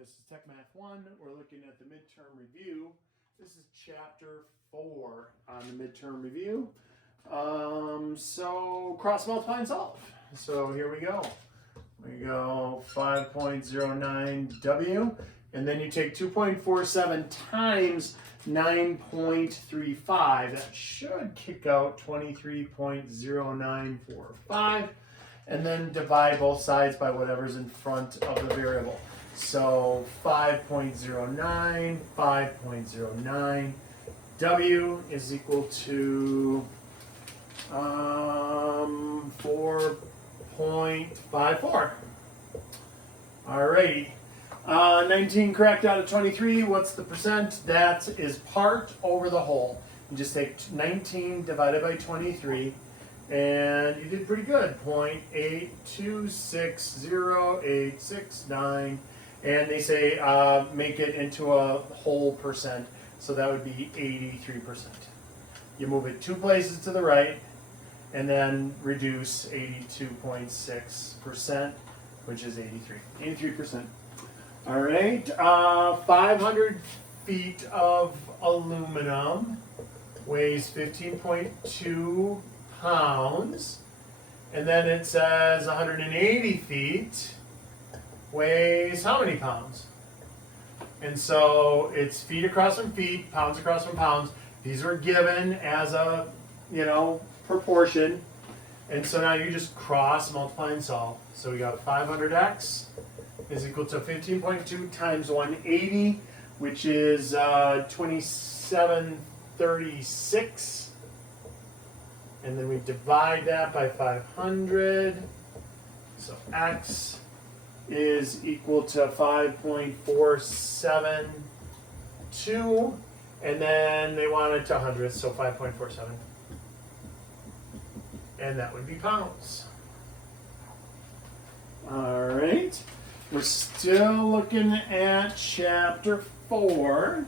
This is Techmath 1. We're looking at the midterm review. This is chapter 4 on the midterm review. So cross multiply and solve. So here we go. We go 5.09W, and then you take 2.47 times 9.35. That should kick out 23.0945. And then divide both sides by whatever's in front of the variable. So 5.09 W is equal to 4.54. Alrighty. 19 correct out of 23. What's the percent? That is part over the whole. You just take 19 divided by 23. And you did pretty good, 0.8260869, and they say make it into a whole percent, so that would be 83%. You move it 2 places to the right, and then reduce 82.6%, which is 83%. All right, 500 feet of aluminum weighs 15.2 pounds, and then it says 180 feet weighs how many pounds? And so it's feet across from feet, pounds across from pounds. These are given as a, proportion. And so now you just cross, multiply, and solve. So we got 500x is equal to 15.2 times 180, which is 2736. And then we divide that by 500. So x is equal to 5.472. And then they want it to hundredths, so 5.47. And that would be pounds. All right. We're still looking at chapter 4.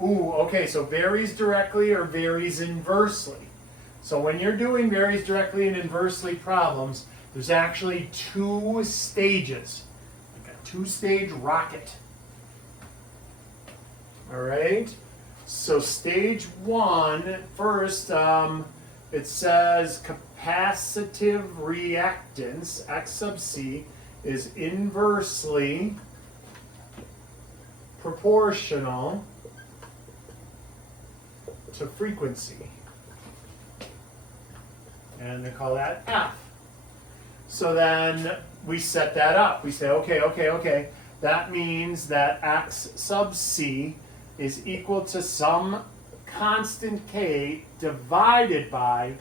Okay, so varies directly or varies inversely. So when you're doing varies directly and inversely problems, there's actually 2 stages, like a 2-stage rocket. All right, so stage 1, first, it says capacitive reactance, X sub C, is inversely proportional to frequency, and they call that F. So then we set that up. We say, okay, that means that X sub C is equal to some constant K divided by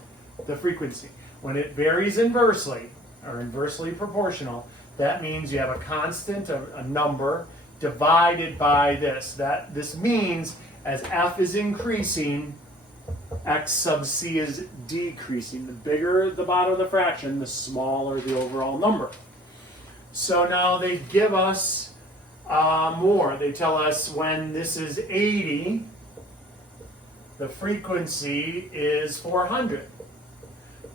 the frequency. When it varies inversely, or inversely proportional, that means you have a constant, a number, divided by this. This means as F is increasing, X sub C is decreasing. The bigger the bottom of the fraction, the smaller the overall number. So now they give us more. They tell us when this is 80, the frequency is 400.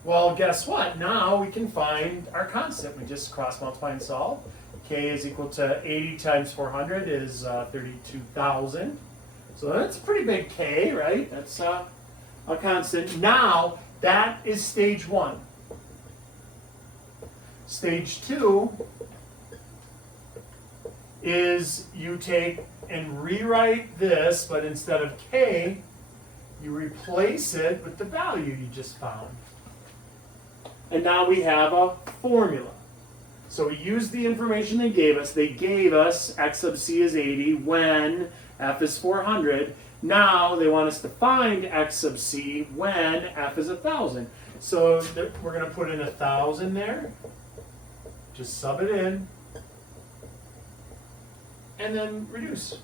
Well, guess what? Now we can find our constant. We just cross multiply and solve. K is equal to 80 times 400 is 32,000. So that's a pretty big K, right? That's a constant. Now, that is stage 1. Stage 2 is you take and rewrite this, but instead of K, you replace it with the value you just found. And now we have a formula. So we use the information they gave us. They gave us X sub C is 80 when F is 400. Now they want us to find X sub C when F is 1,000. So we're going to put in 1,000 there. Just sub it in. And then reduce.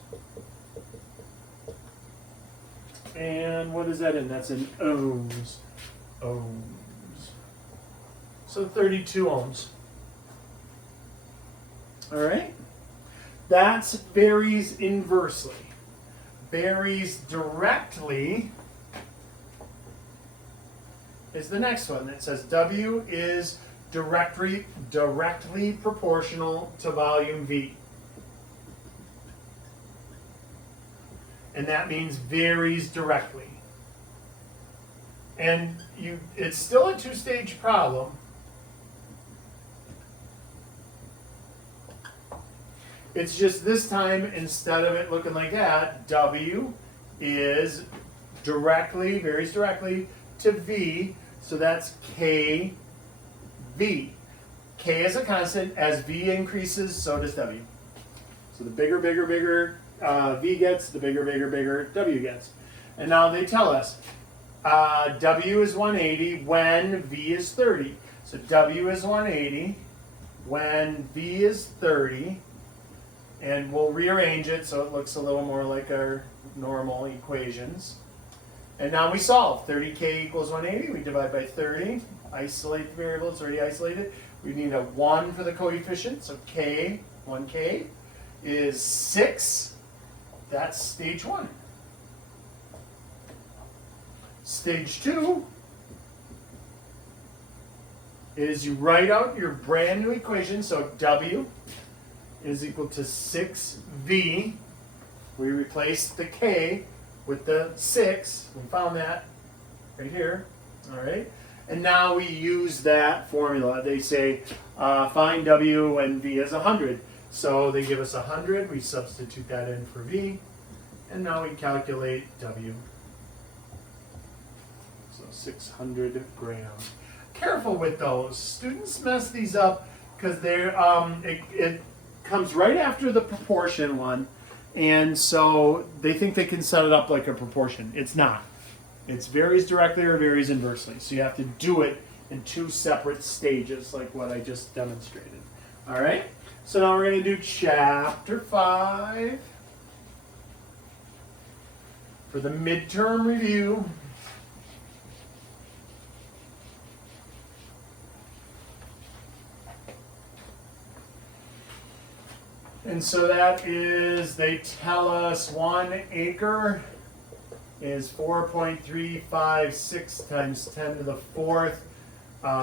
And what is that in? That's in ohms. So 32 ohms. All right? That varies inversely. Varies directly is the next one. It says W is directly proportional to volume V. And that means varies directly. And it's still a two-stage problem. It's just this time, instead of it looking like that, W is varies directly to V, so that's KV. K is a constant. As V increases, so does W. So the bigger V gets, the bigger W gets. And now they tell us W is 180 when V is 30. So W is 180 when V is 30. And we'll rearrange it so it looks a little more like our normal equations. And now we solve. 30k equals 180. We divide by 30. Isolate the variable. It's already isolated. We need a 1 for the coefficient. So k, 1k, is 6. That's stage 1. Stage 2 is you write out your brand new equation. So W is equal to 6V. We replaced the K with the 6. We found that right here. All right. And now we use that formula. They say find W when V is 100. So they give us 100. We substitute that in for V. And now we calculate W. So 600 grams. Careful with those. Students mess these up because they're it comes right after the proportion one, and so they think they can set it up like a proportion. It's not. It varies directly or varies inversely. So you have to do it in 2 separate stages, like what I just demonstrated. All right? So now we're going to do chapter 5 for the midterm review. And so that is, they tell us 1 acre is 4.356 times 10 to the 4th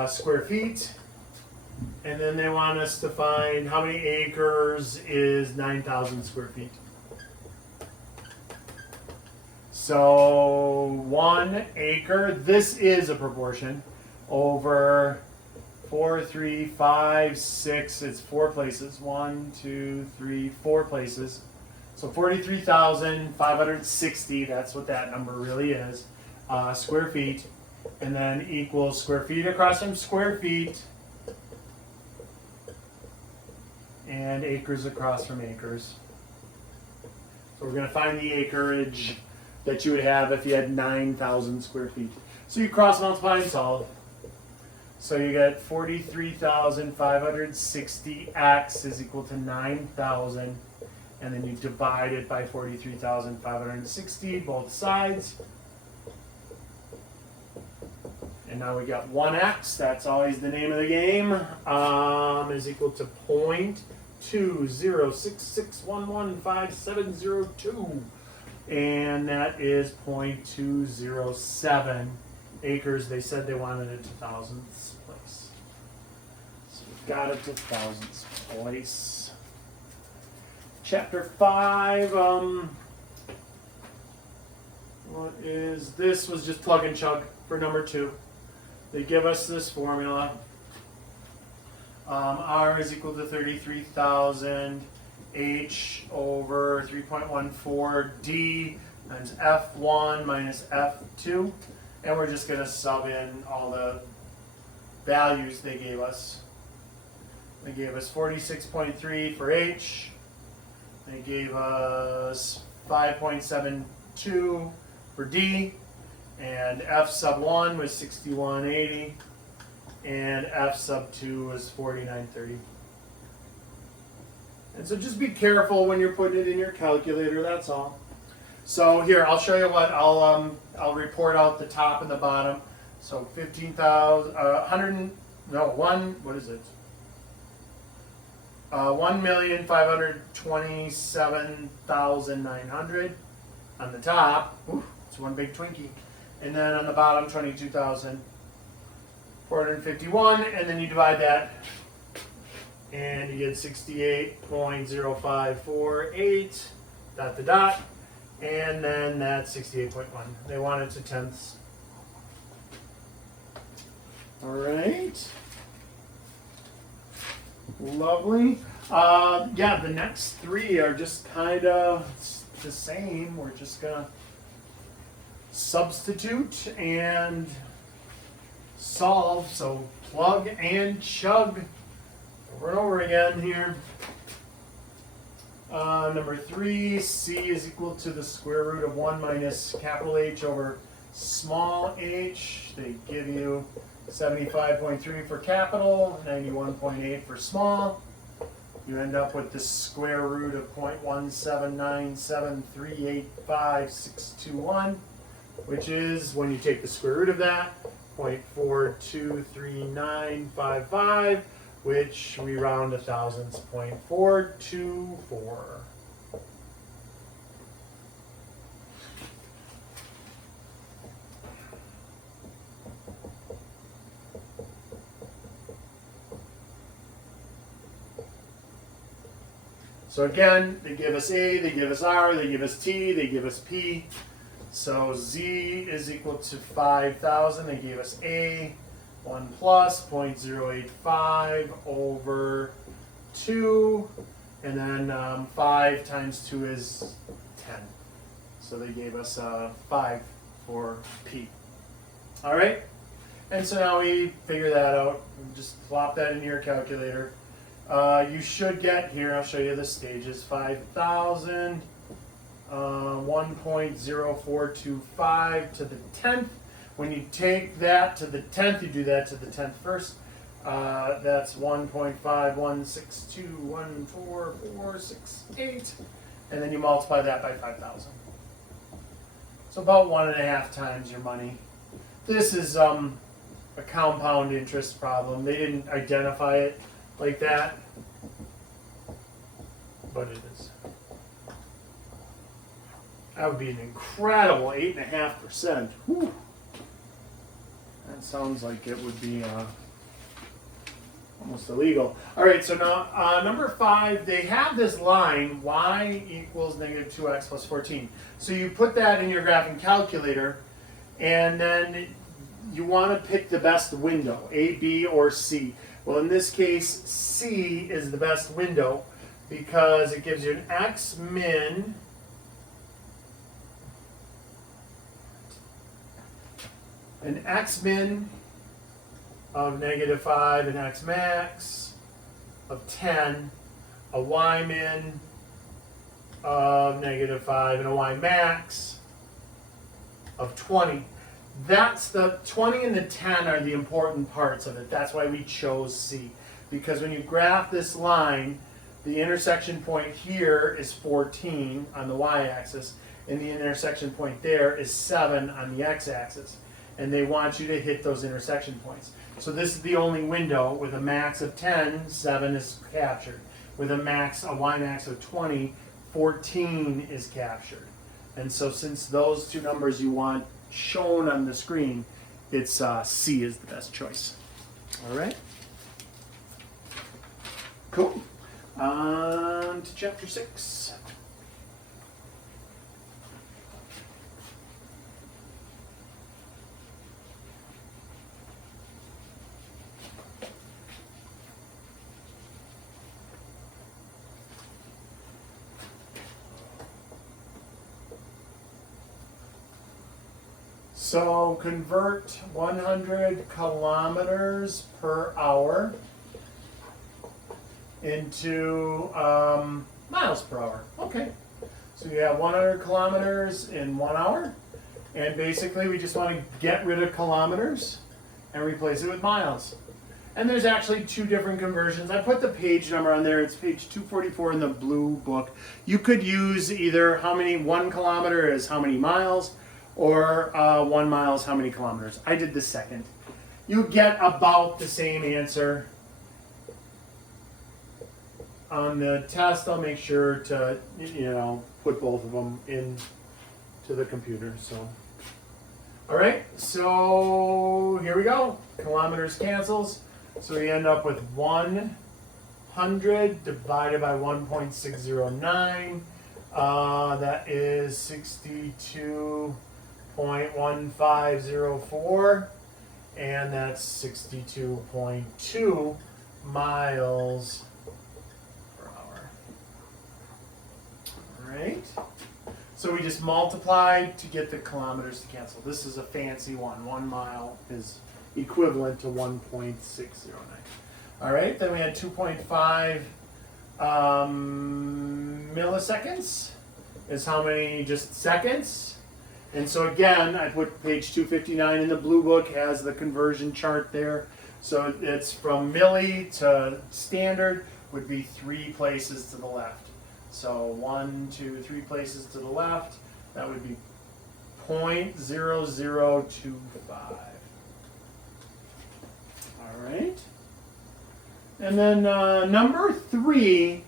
square feet. And then they want us to find how many acres is 9,000 square feet. So 1 acre, this is a proportion, over 4, 3, 5, 6, it's 4 places. 1, 2, 3, 4 places. So 43,560, that's what that number really is, square feet. And then equals square feet across from square feet. And acres across from acres. So we're going to find the acreage that you would have if you had 9,000 square feet. So you cross multiply and solve. So you get 43,560x is equal to 9,000. And then you divide it by 43,560, both sides. And now we got 1x, that's always the name of the game, is equal to 0.2066115702. And that is 0.207 acres. They said they wanted it to thousandths place. So we've got it to thousandths place. Chapter 5, what is this? Was just plug and chug for number 2. They give us this formula. R is equal to 33,000 H over 3.14 D times F1 minus F2. And we're just going to sub in all the values they gave us. They gave us 46.3 for H. They gave us 5.72 for D. And F sub 1 was 6180. And F sub 2 was 4930. And so just be careful when you're putting it in your calculator, that's all. So here, I'll show you what I'll report out the top and the bottom. So 15,000, 1,527,900 on the top. Ooh, it's one big Twinkie. And then on the bottom, 22,000. 451, and then you divide that, and you get 68.0548, dot to dot, and then that's 68.1. They want it to tenths. All right. Lovely. Yeah, the next three are just kind of the same. We're just going to substitute and solve. So plug and chug over and over again here. Number 3, c is equal to the square root of 1 minus capital H over small h. They give you 75.3 for capital, 91.8 for small. You end up with the square root of 0.1797385,621, which is, when you take the square root of that, 0.423955, which we round to thousandths, 0.424. So again, they give us A, they give us R, they give us T, they give us P. So Z is equal to 5,000. They gave us A, 1 plus 0.085 over 2. And then 5 times 2 is 10. So they gave us 5 for P. All right? And so now we figure that out. Just plop that into your calculator. You should get here, I'll show you the stages, 5,000, 1.0425 to the 10th. When you take that to the 10th, you do that to the 10th first. That's 1.5162144468, and then you multiply that by 5,000. So about 1.5 times your money. This is a compound interest problem. They didn't identify it like that, but it is. That would be an incredible 8.5%. Whew. That sounds like it would be almost illegal. All right, so now number 5, they have this line, y equals negative 2x plus 14. So you put that in your graphing calculator, and then you want to pick the best window, A, B, or C. Well, in this case, C is the best window because it gives you an x min of negative 5, an x max of 10, a y min of negative 5, and a y max of 20. That's the 20 and the 10 are the important parts of it. That's why we chose C. Because when you graph this line, the intersection point here is 14 on the y-axis, and the intersection point there is 7 on the x-axis. And they want you to hit those intersection points. So this is the only window with a max of 10, 7 is captured. With a y max of 20, 14 is captured. And so since those two numbers you want shown on the screen, it's C is the best choice. All right. Cool. On to chapter 6. So convert 100 kilometers per hour into miles per hour. Okay. So you have 100 kilometers in 1 hour. And basically we just want to get rid of kilometers and replace it with miles. And there's actually 2 different conversions. I put the page number on there. It's page 244 in the blue book. You could use either 1 kilometer is how many miles, or 1 mile is how many kilometers. I did the second. You get about the same answer. On the test, I'll make sure to, put both of them into the computer. So, All right, so here we go. Kilometers cancels. So we end up with 100 divided by 1.609. That is 62.1504. And that's 62.2 miles per hour. All right. So we just multiplied to get the kilometers to cancel. This is a fancy one. 1 mile is equivalent to 1.609. All right, then we had 2.5 milliseconds is how many just seconds. And so again, I put page 259 in the blue book, has the conversion chart there. So it's from milli to standard would be 3 places to the left. So 1, 2, 3 places to the left, that would be 0.0025. All right. And then number 3,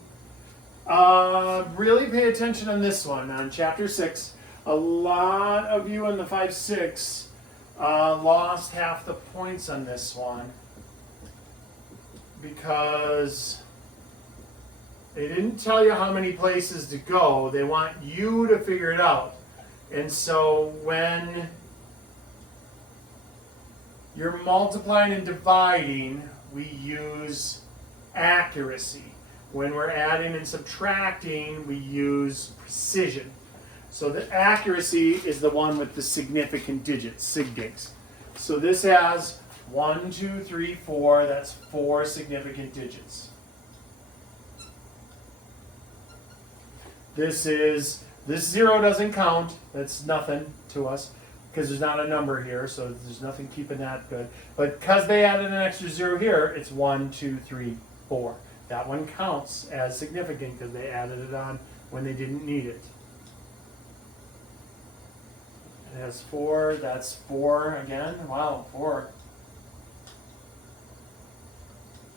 really pay attention on this one, on chapter 6. A lot of you in the 5-6 lost half the points on this one because they didn't tell you how many places to go. They want you to figure it out. And so when you're multiplying and dividing, we use accuracy. When we're adding and subtracting, we use precision. So the accuracy is the one with the significant digits, sig-digs. So this has 1, 2, 3, 4. That's 4 significant digits. This 0 doesn't count. That's nothing to us because there's not a number here, so there's nothing keeping that good. But because they added an extra 0 here, it's 1, 2, 3, 4. That one counts as significant because they added it on when they didn't need it. It has 4. That's 4 again. Wow, 4.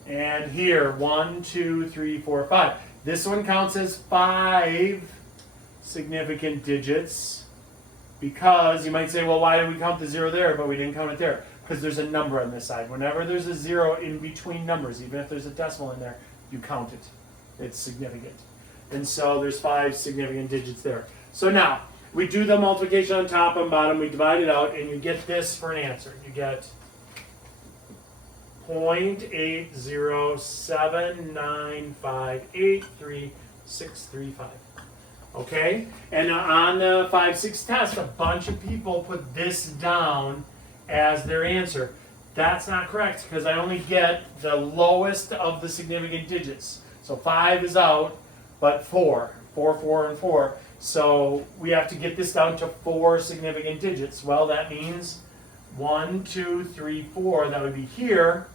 And here, 1, 2, 3, 4, 5. This one counts as 5 significant digits because you might say, well, why did we count the 0 there, but we didn't count it there? Because there's a number on this side. Whenever there's a 0 in between numbers, even if there's a decimal in there, you count it. It's significant. And so there's 5 significant digits there. So now, we do the multiplication on top and bottom, we divide it out, and you get this for an answer. You get 0.80795833635. Okay? And on the 5-6 test, a bunch of people put this down as their answer. That's not correct because I only get the lowest of the significant digits. So 5 is out, but 4, 4, and 4. So we have to get this down to 4 significant digits. Well, that means 1, 2, 3, 4. That would be here,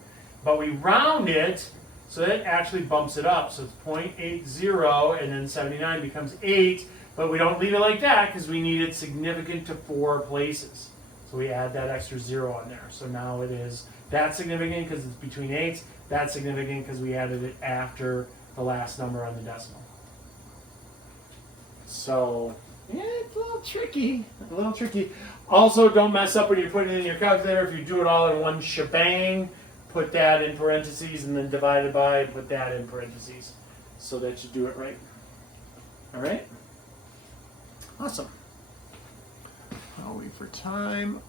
but we round it, so that actually bumps it up. So it's 0.80, and then 79 becomes 8, but we don't leave it like that because we need it significant to 4 places. So we add that extra 0 on there. So now it is, that's significant because it's between 8s. That's significant because we added it after the last number on the decimal. So, yeah, it's a little tricky. Also, don't mess up when you're putting it in your calculator. If you do it all in one shebang, put that in parentheses and then divide it by, put that in parentheses so that you do it right. All right? Awesome. How are we for time?